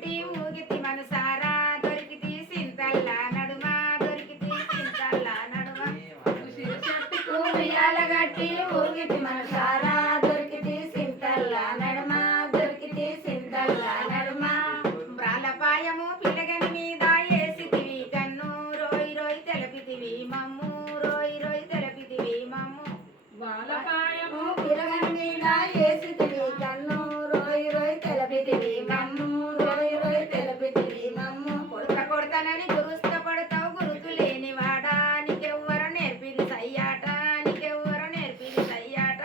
గట్టి ఊగితి మనసారా దొరికితి సింతల్లా నడుమ దొరికితి సింతల్లా నడుమ ఉయ్యాల గట్టి ఊగితి మనసారా దొరికితి సింతల్లా నడుమ దొరికితి సింతల్లా నడుమ బ్రాలపాయము పిల్లగని మీద ఏసితివి కన్ను రోయి రోయి తెలపితివి మమ్ము రోయి రోయి తెలపితివి మమ్ము బాలపాయము పిలగని మీద ఏసితివి కన్ను రోయి రోయి తెలపితివి మమ్ము రోయి రోయి తెలపితివి మమ్ము కొడత కొడతానని గురుస్త పడతావు గురుతు లేని వాడా నీకెవ్వరు నేర్పిది సయ్యాట నీకెవ్వరు నేర్పిది సయ్యాట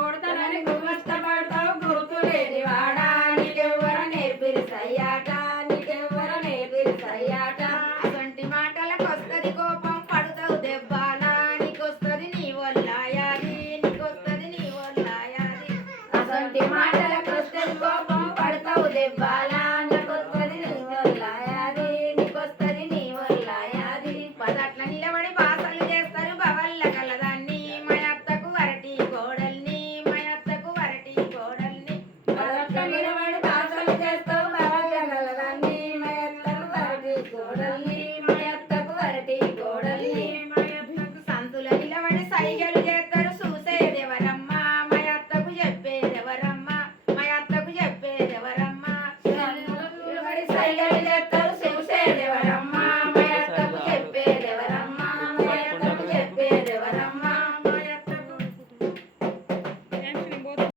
కొడతానని గుమస్తపడతావు గుర్తు లేని వాడా నీకెవ్వరు నేర్పిరి సయ్యాట నీకెవ్వరు నేర్పిరి సయ్యాట అసంటి మాటలకొస్తది కోపం పడుతావు దెబ్బాల నీకొస్తది నీ వల్లాయాది నీకొస్తది నీ వల్లాయాది అసంటి మాటలకొస్తే కోపం పడతావు దెబ్బాల